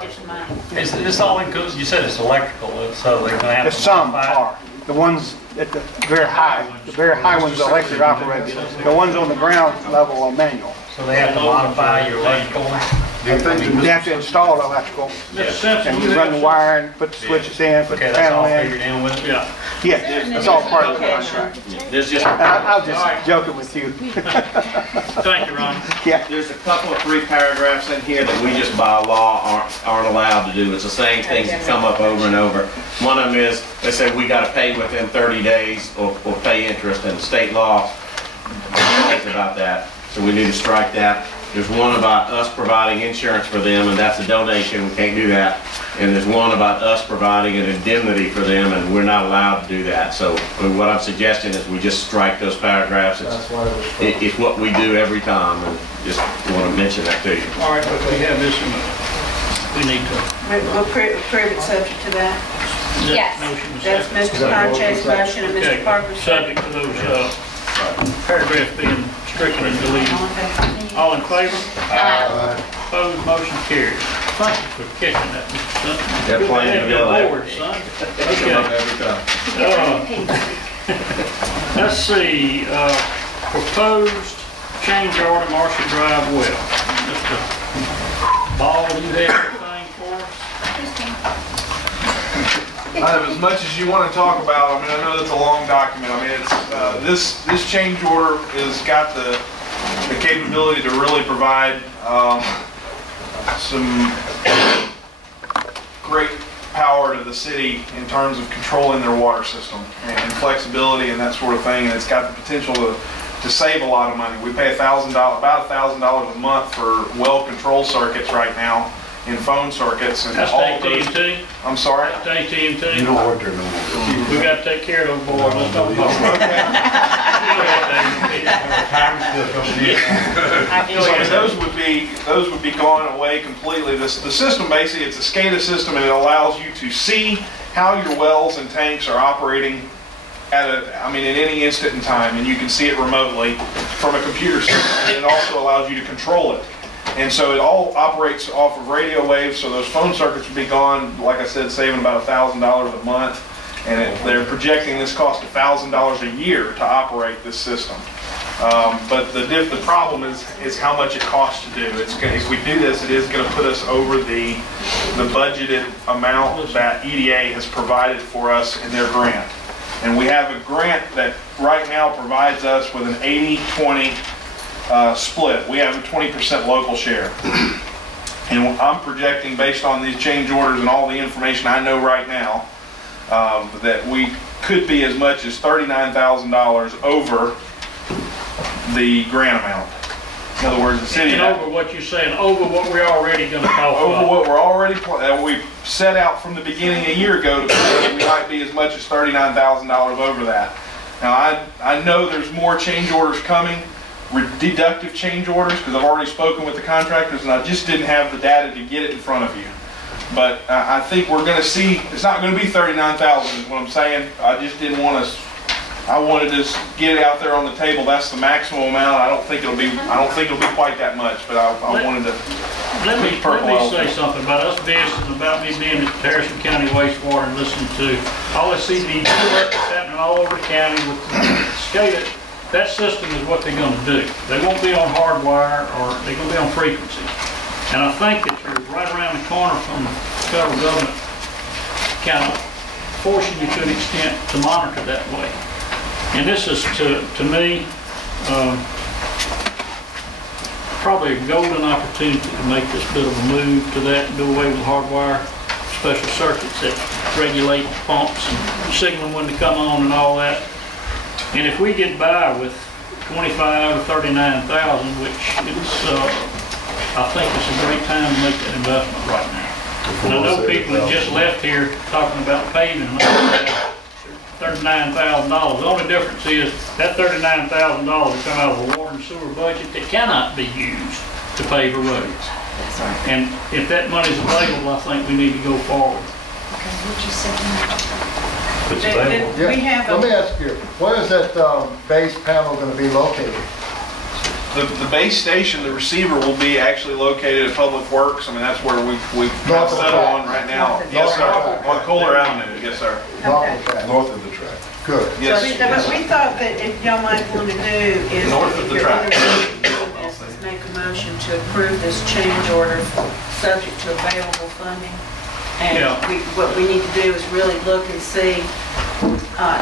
Just mine. Is this all includes? You said it's electrical, so they're gonna have to Some modify it? are. The ones at the very high ones are electric operated. The ones on the ground level are manual. So they have to modify your electrical? They have to install electrical and run the wire and put the switches in, put the Okay, that's panel all in. figured in with it? Yeah. Yes, that's all part of the contract. There's just, I was just joking with you. Thank you, Ron. Yeah. there's a couple of 3 paragraphs in here that we just by law aren't allowed to do. It's the same things that come up over and over. One of them is, they say we gotta pay within 30 days or pay interest, and state law says about that. So we need to strike that. There's one about us providing insurance for them, and that's a donation, we can't do that. And there's one about us providing an indemnity for them, and we're not allowed to do that. So what I'm suggesting is we just strike those paragraphs. It's what we do every time, and just want to mention that to you. All right, but we have this one. We need to. We'll approve it subject to that. Yes. That's Mr. Conchay's motion and Mr. Parker's. Subject to those paragraphs being stricken and deleted. All in favor? Opposed, motion carries. Thank you for catching that, Mr. Sutton. They're Good to playing have you together. on board, son. Okay. Let's see, proposed change order Marshall Drive well. Mr. Ball, do you have anything for us? I have as much as you want to talk about. I mean, I know that's a long document. I mean, it's this change order has got the capability to really provide some great power to the city in terms of controlling their water system and flexibility and that sort of thing. And it's got the potential to save a lot of money. We pay about $1,000 a month for well control circuits right now in phone circuits. And That's all AT&T? I'm sorry? That's AT&T? You don't work there no more. We got to take care of those boys. Let's don't talk about So those would be gone away completely. The system basically, it's a SCADA system, and it allows you to see how your wells and tanks are operating in any instant in time, and you can see it remotely from a computer system. And it also allows you to control it. And so it all operates off of radio waves, so those phone circuits would be gone, like I said, saving about $1,000 a month. And they're projecting this cost $1,000 a year to operate this system. But the problem is how much it costs to do. If we do this, it is going to put us over the budgeted amount that EDA has provided for us in their grant. And we have a grant that right now provides us with an 80-20 split. We have a 20% local share. And I'm projecting, based on these change orders and all the information I know right now, that we could be as much as $39,000 over the grant amount. In other words, the city... And over what you're saying, over what we're already going to call for. Over what we're already... we set out from the beginning a year ago to play, we might be as much as $39,000 over that. Now, I know there's more change orders coming, deductive change orders, because I've already spoken with the contractors and I just didn't have the data to get it in front of you. But I think we're going to see, it's not going to be $39,000 is what I'm saying. I just didn't want to, I wanted to get it out there on the table. That's the maximum amount. I don't think it'll be quite that much, but I wanted to. Let me say something about us visiting, about me being at Harrison County Wastewater and listening to all the CDD work that's happening all over the county with SCADA. That system is what they're going to do. They won't be on hardwire, or they're going to be on frequency. And I think that you're right around the corner from the federal government kind of forcing you to an extent to monitor that way. And this is, to me, probably a golden opportunity to make this bit of a move to that and do away with hardwire special circuits that regulate pumps and signal when to come on and all that. And if we get by with 25 or 39,000, which is, I think it's a great time to make that investment right now. And I know people that just left here talking about paving and all that, $39,000. The only difference is that $39,000 will come out of a water and sewer budget that cannot be used to pave a road. And if that money's available, I think we need to go forward. Yeah. Let me ask you, where is that base panel going to be located? the base station, the receiver will be actually located at Public Works. I mean, that's where we've kind of North of the settled track. on right now. North of the Yes, sir. track. On Kohler Avenue, yes, sir. North of the track. Good. Yes. But we thought that if y'all might want to do is. North of the your track. other thing to do is make a motion to approve this change order subject to available funding. And Yeah. what we need to do is really look and see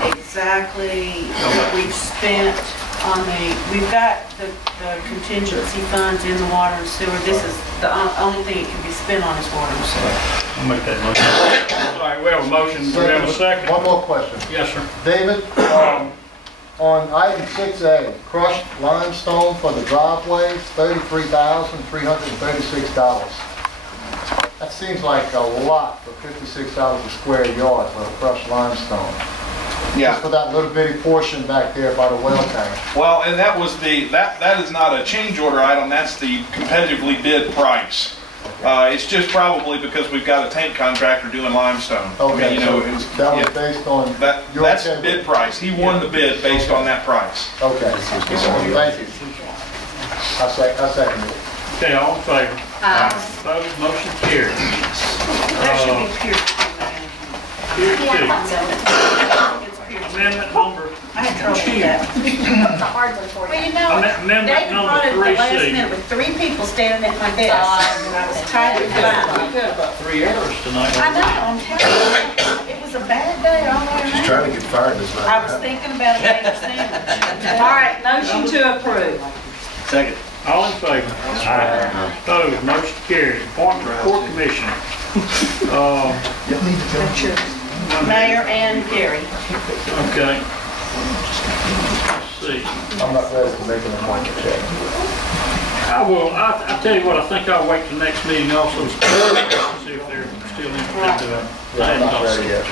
exactly what we've spent on we've got the contingency funds in the water and sewer. This is the only thing it can be spent on is water and sewer. I'll make that motion. All right, we have a motion, do we have a second? One more question. Yes, sir. David, on item 6A, crushed limestone for the driveways, $33,336. That seems like a lot for $56 a square yard for crushed limestone. Yeah. Just for that little bitty portion back there by the well tank. Well, and that was that is not a change order item, that's the competitively bid price. It's just probably because we've got a tank contractor doing limestone. I mean, Okay, you know, so it's- that was yeah. based on your That's the tender. bid price. He won the bid based on that price. Okay, thank you. I second it. Okay, all in favor? Opposed, motion carried. That should be Pier 2. Here two. It's Pier 2. Amendment number, I had trouble with that. That's a hard one for Well, you. you know, amendment they number brought it at the last 3C. minute with 3 people standing at my desk, and I was tired of flying. We've got about 3 errors tonight. I know, I'm telling you, it was a bad day all the way around. Trying to get fired this night. I was thinking about a bacon sandwich. All right, motion to approve. Second. All in favor? Aye. Opposed, motion carried. Appointment of court commissioner. Mayor and Gary. Okay. Let's see. I'm not ready to make an appointment yet. I will, I'll tell you what, I think I'll wait till next meeting also, to see if they're still interested. I'm not ready yet.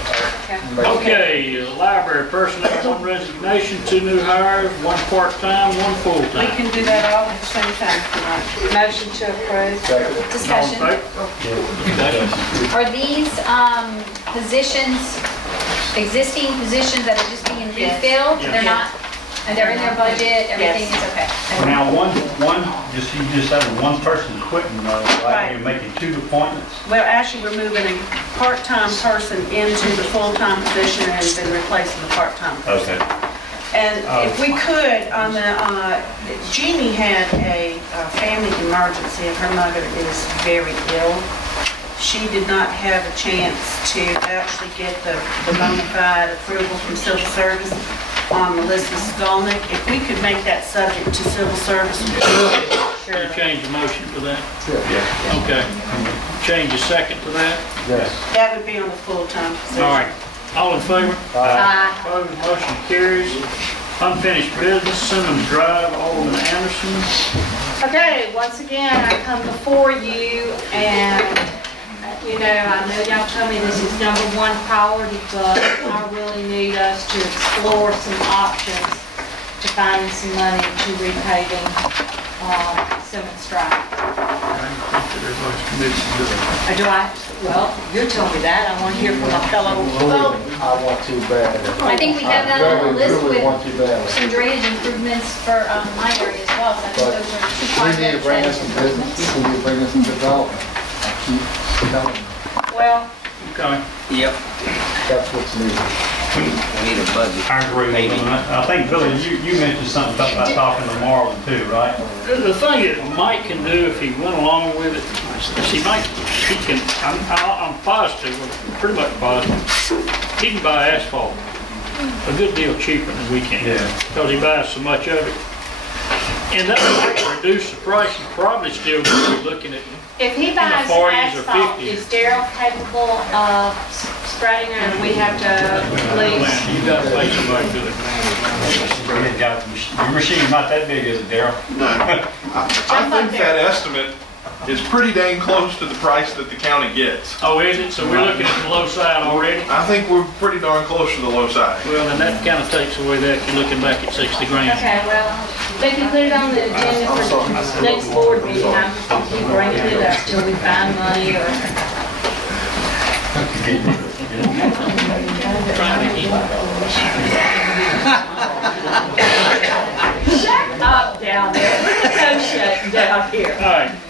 Okay, library personnel, 1 resignation, 2 new hires, 1 part-time, 1 We full-time. can do that all at the same time tonight. Motion to approve. Second. All in Discussion. favor? Discussion. Are these positions, existing positions that are just being Yes. refilled? Yes. They're not, and they're in their budget, everything Yes. is okay? Now, you just have one person quitting, Right. right? You're making 2 appointments? Well, actually, we're moving a part-time person into the full-time position and then replacing the part-time person. Okay. And if we could, on the, Jeannie had a family emergency, and her mother is very ill. She did not have a chance to actually get the bona fide approval from civil service on Melissa Skolnick. If we could make that subject to civil service. You change the motion to that? Yeah. Okay. Change the second to that? Yes. That would be on the full-time position. All right. All in favor? Aye. Opposed, motion carries. Unfinished business, Simmons Drive, Alderman Anderson. Okay, once again, I come before you and, you know, I know y'all told me this is #1 priority, but I really need us to explore some options to find some money to repaving Simmons Drive. Or do I, well, you're telling me that, I want to hear from my fellow. I want to bad. I think we have that on the list Really with want to bad. some drainage improvements for my area as well, so I think But those are 2 we projects. need to bring in that- some business, we need to bring in some development. I keep telling you, Well, Okay. Yep. that's what's needed. We need a budget. I agree with him. I think, Billy, you mentioned something about talking to Marlon too, right? The thing that Mike can do if he went along with it, see, Mike, he can, I'm positive, or pretty much positive, he can buy asphalt a good deal cheaper than we can. Yeah. Because he buys so much of it. And that might reduce the price, and probably still gonna be looking at, if he buys 40s or asphalt, 50s. is Daryl capable of spreading it, or we have to lease? you gotta pay somebody to do it. Your machine's not that big, is it, Darryl? I think that estimate is pretty dang close to the price that the county gets. Oh, is it? So we're looking at the low side already? I think we're pretty darn close to the low side. Well, then that kind of takes away that, you're looking back at 60 grand. Okay, well, they can put it on the agenda for the next board meeting, I'm just gonna keep bringing it up till we find money or. Trying to keep Shut up down there. here. All right.